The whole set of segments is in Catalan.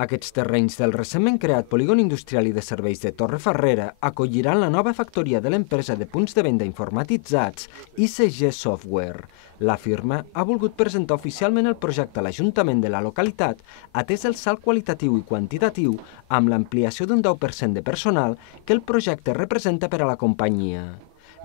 Aquests terrenys del recentment creat Polígon Industrial i de Serveis de Torrefarrera acolliran la nova factoria de l'empresa de punts de venda informatitzats ICG Software. La firma ha volgut presentar oficialment el projecte a l'Ajuntament de la localitat, atès el salt qualitatiu i quantitatiu amb l'ampliació d'un 10% de personal que el projecte representa per a la companyia.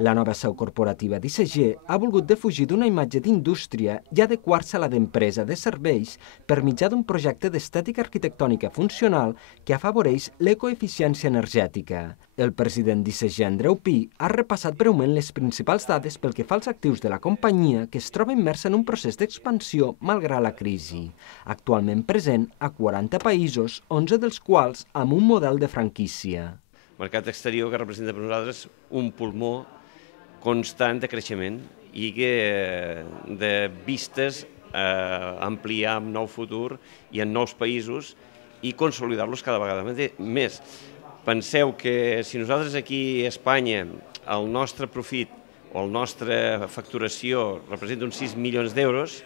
La nova seu corporativa d'ICG ha volgut defugir d'una imatge d'indústria i adequar-se a la d'empresa de serveis per mitjà d'un projecte d'estètica arquitectònica funcional que afavoreix l'ecoeficiència energètica. El president d'ICG, Andreu Pi, ha repassat breument les principals dades pel que fa als actius de la companyia que es troba immersa en un procés d'expansió malgrat la crisi. Actualment present a 40 països, 11 dels quals amb un model de franquícia. Mercat exterior que representa per nosaltres un pulmó constant de creixement i de vistes a ampliar en nou futur i en nous països i consolidar-los cada vegada més. Penseu que si nosaltres aquí a Espanya el nostre profit o la nostra facturació representa uns 6 milions d'euros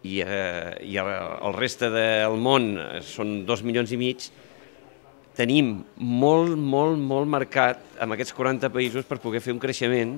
i el reste del món són 2 milions i mig, tenim molt marcat amb aquests 40 països per poder fer un creixement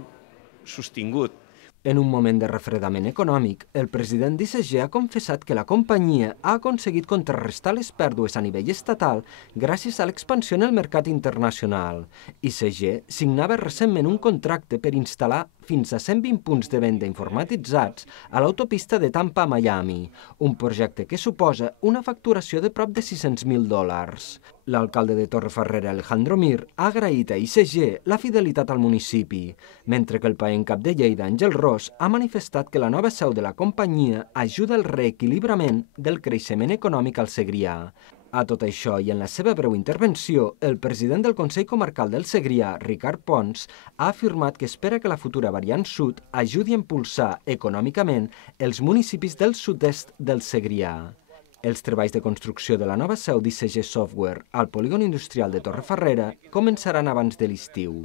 sostingut. En un moment de refredament econòmic, el president d'ICG ha confessat que la companyia ha aconseguit contrarrestar les pèrdues a nivell estatal gràcies a l'expansió en el mercat internacional. ICG signava recentment un contracte per instal·lar fins a 120 punts de venda informatitzats a l'autopista de Tampa a Miami, un projecte que suposa una facturació de prop de $600.000. L'alcalde de Torrefarrera, Alejandro Mir, ha agraït a ICG la fidelitat al municipi, mentre que el paent cap de Lleida, Àngel Ros, ha manifestat que la nova seu de la companyia ajuda al reequilibrament del creixement econòmic al Segrià. A tot això i en la seva breu intervenció, el president del Consell Comarcal del Segrià, Ricard Pons, ha afirmat que espera que la futura variant sud ajudi a impulsar econòmicament els municipis del sud-est del Segrià. Els treballs de construcció de la nova seu d'ICG Software al polígon industrial de Torrefarrera començaran abans de l'estiu.